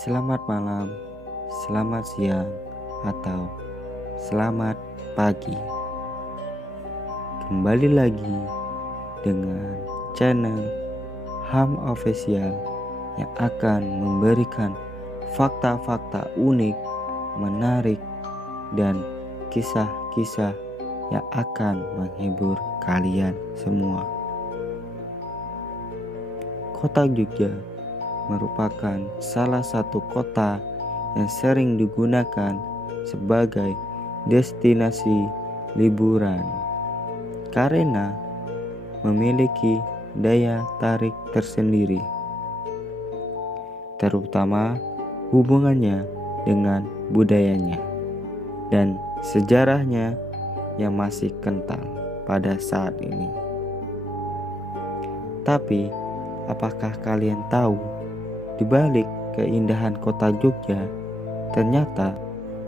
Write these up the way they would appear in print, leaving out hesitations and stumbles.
Selamat malam, selamat siang, atau selamat pagi. Kembali lagi dengan channel Ham Official yang akan memberikan fakta-fakta unik, menarik, dan kisah-kisah yang akan menghibur kalian semua. Kota Jogja merupakan salah satu kota yang sering digunakan sebagai destinasi liburan karena memiliki daya tarik tersendiri, terutama hubungannya dengan budayanya dan sejarahnya yang masih kental pada saat ini. Tapi, apakah kalian tahu di balik keindahan kota Jogja ternyata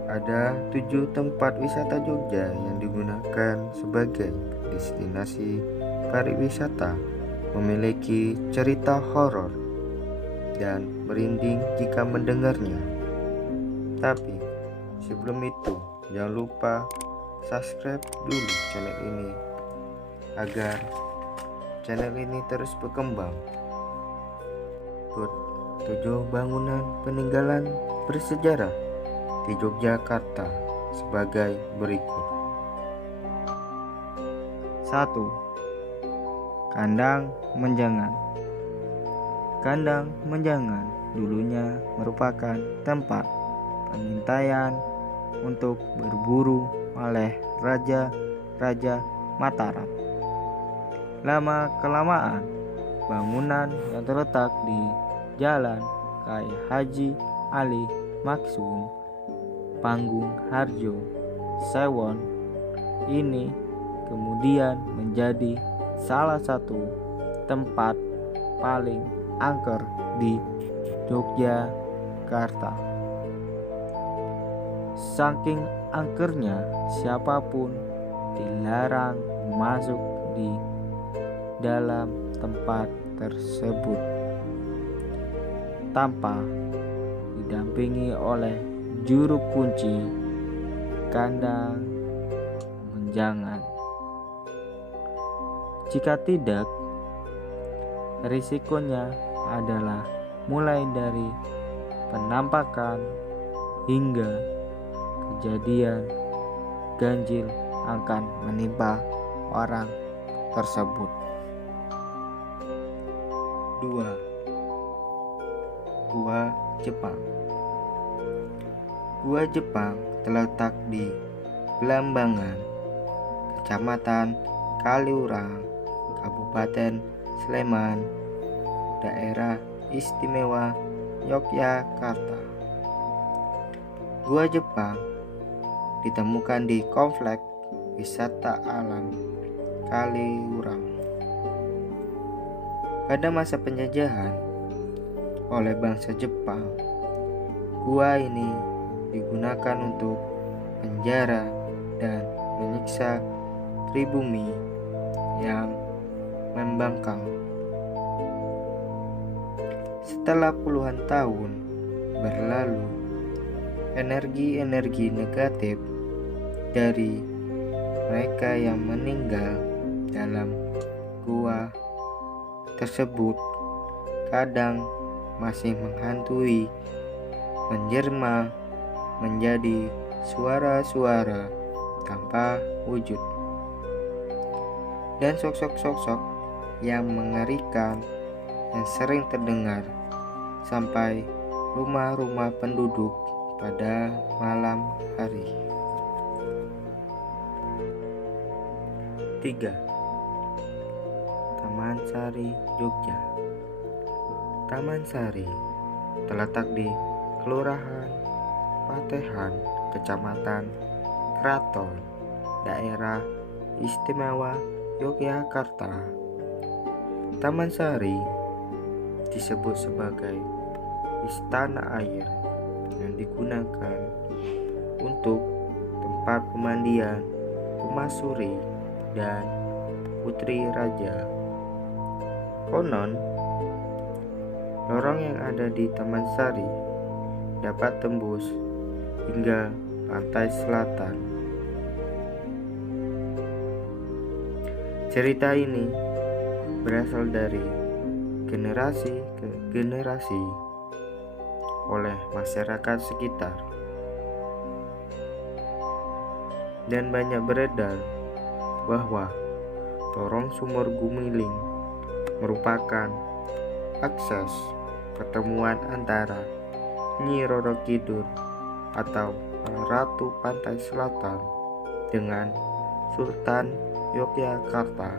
ada 7 tempat wisata Jogja yang digunakan sebagai destinasi pariwisata, memiliki cerita horor dan merinding jika mendengarnya. Tapi sebelum itu, jangan lupa subscribe dulu channel ini agar channel ini terus berkembang. 7 bangunan peninggalan bersejarah di Yogyakarta sebagai berikut. 1. Kandang Menjangan. Kandang Menjangan dulunya merupakan tempat pengintaian untuk berburu oleh raja-raja Mataram. Lama-kelamaan, bangunan yang terletak di Jalan Kai Haji Ali Maksum, Panggung Harjo, Sewon ini kemudian menjadi salah satu tempat paling angker di Yogyakarta. Saking angkernya, siapapun dilarang masuk di dalam tempat tersebut tanpa didampingi oleh juru kunci kandang Menjangan. Jika tidak, risikonya adalah mulai dari penampakan hingga kejadian ganjil akan menimpa orang tersebut. 2. Gua Jepang. Gua Jepang terletak di Blambangan, Kecamatan Kaliurang, Kabupaten Sleman, Daerah Istimewa Yogyakarta. Gua Jepang ditemukan di Kompleks Wisata Alam Kaliurang. Pada masa penjajahan oleh bangsa Jepang, gua ini digunakan untuk penjara dan menyiksa pribumi yang membangkang. Setelah puluhan tahun berlalu, energi-energi negatif dari mereka yang meninggal dalam gua tersebut kadang masih menghantui, menjelma menjadi suara-suara tanpa wujud dan sosok-sosok yang mengerikan yang sering terdengar sampai rumah-rumah penduduk pada malam hari. 3. Taman Sari Jogja. Taman Sari terletak di Kelurahan Patehan, Kecamatan Kraton, Daerah Istimewa Yogyakarta. Taman Sari disebut sebagai istana air yang digunakan untuk tempat pemandian permaisuri dan putri raja. Konon, lorong yang ada di Taman Sari dapat tembus hingga pantai selatan. Cerita ini berasal dari generasi ke generasi oleh masyarakat sekitar dan banyak beredar bahwa Lorong Sumur Gumiling merupakan akses pertemuan antara Nyi Roro Kidul atau Ratu Pantai Selatan dengan Sultan Yogyakarta.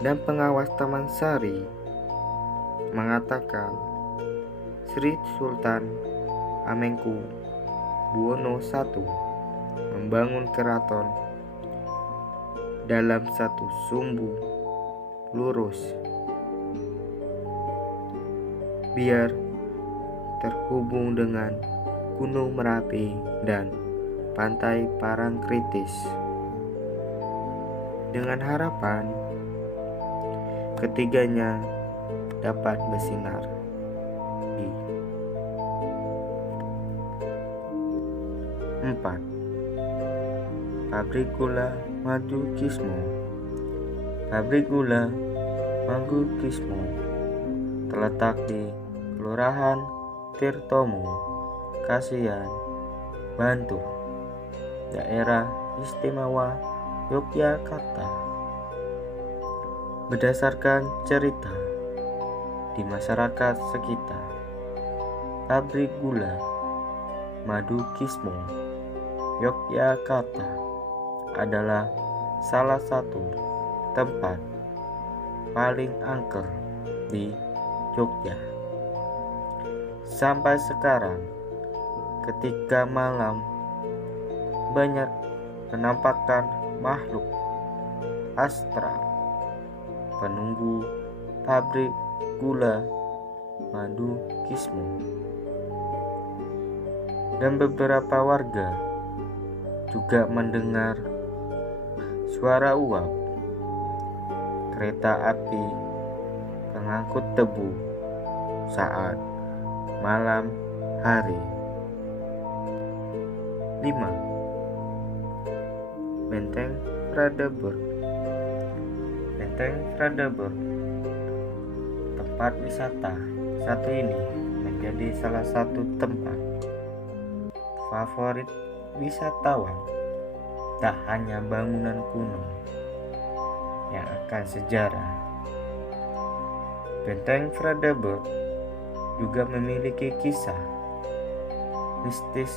Dan pengawas Taman Sari mengatakan Sri Sultan Hamengkubuwono I membangun keraton dalam satu sumbu lurus biar terhubung dengan Gunung Merapi dan Pantai Parangtritis, dengan harapan ketiganya dapat bersinar di 4. Pabrik Gula Madu Kismo. Pabrik Gula Madu Kismo terletak di Kelurahan Tirtomo, Kasihan, Bantul, Daerah Istimewa Yogyakarta. Berdasarkan cerita di masyarakat sekitar, pabrik gula Madu Kismo Yogyakarta adalah salah satu tempat paling angker di Jogja. Sampai sekarang, ketika malam banyak penampakan makhluk astral penunggu pabrik gula Madu Kismo, dan beberapa warga juga mendengar suara uap kereta api pengangkut tebu saat malam hari. 5. Benteng Fradeburg. Benteng Fradeburg, tempat wisata satu ini menjadi salah satu tempat favorit wisatawan. Tak hanya bangunan kuno yang akan sejarah, Benteng Fradeburg juga memiliki kisah mistis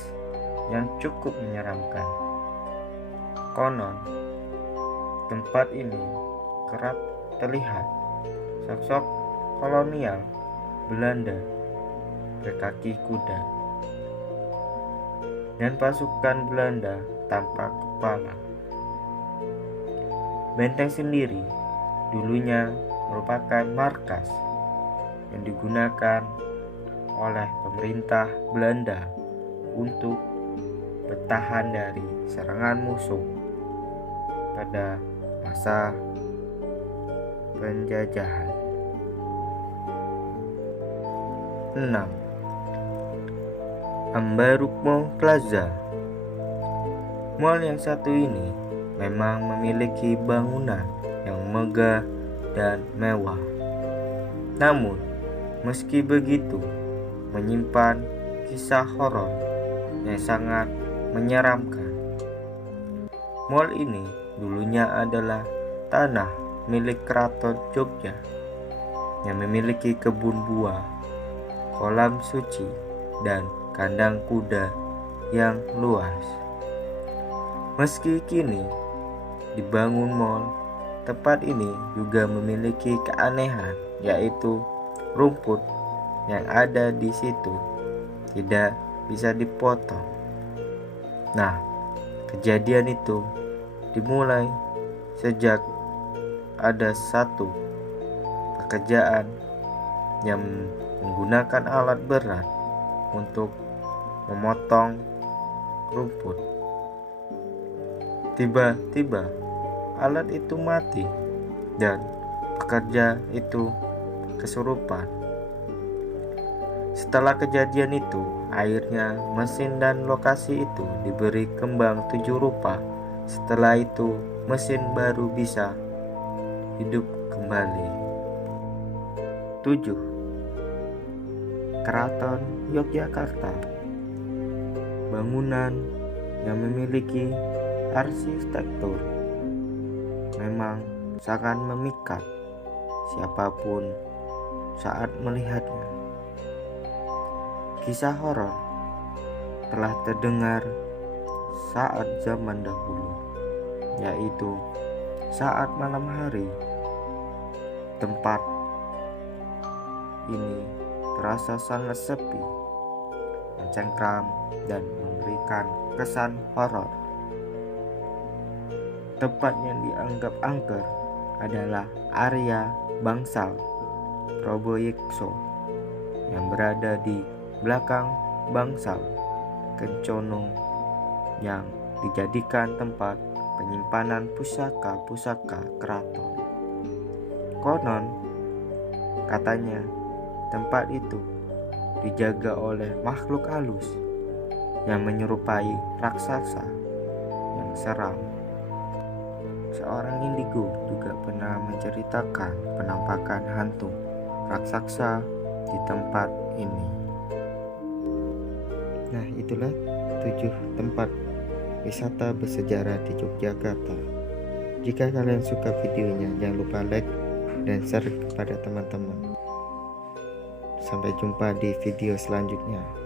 yang cukup menyeramkan. Konon, tempat ini kerap terlihat sosok kolonial Belanda berkaki kuda dan pasukan Belanda tanpa kepala. Benteng sendiri dulunya merupakan markas yang digunakan oleh pemerintah Belanda untuk bertahan dari serangan musuh pada masa penjajahan. 6. Ambarukmo Plaza. Mall yang satu ini memang memiliki bangunan yang megah dan mewah. Namun, meski begitu, menyimpan kisah horor yang sangat menyeramkan. Mall ini dulunya adalah tanah milik Keraton Jogja yang memiliki kebun buah, kolam suci, dan kandang kuda yang luas. Meski kini dibangun mall, tempat ini juga memiliki keanehan, yaitu rumput yang ada di situ tidak bisa dipotong. Nah, kejadian itu dimulai sejak ada satu pekerjaan yang menggunakan alat berat untuk memotong rumput. Tiba-tiba alat itu mati dan pekerja itu kesurupan. Setelah kejadian itu, akhirnya mesin dan lokasi itu diberi kembang 7 rupa. Setelah itu, mesin baru bisa hidup kembali. 7. Keraton Yogyakarta. Bangunan yang memiliki arsitektur memang sangat memikat siapapun saat melihatnya. Kisah horor telah terdengar saat zaman dahulu, yaitu saat malam hari. Tempat ini terasa sangat sepi, mencengkram, dan memberikan kesan horor. Tempat yang dianggap angker adalah area Bangsal Proboyekso yang berada di belakang Bangsal Kencono yang dijadikan tempat penyimpanan pusaka-pusaka keraton. Konon katanya tempat itu dijaga oleh makhluk halus yang menyerupai raksasa yang seram. Seorang indigo juga pernah menceritakan penampakan hantu raksasa di tempat ini. Nah, itulah 7 tempat wisata bersejarah di Yogyakarta. Jika kalian suka videonya, jangan lupa like dan share kepada teman-teman. Sampai jumpa di video selanjutnya.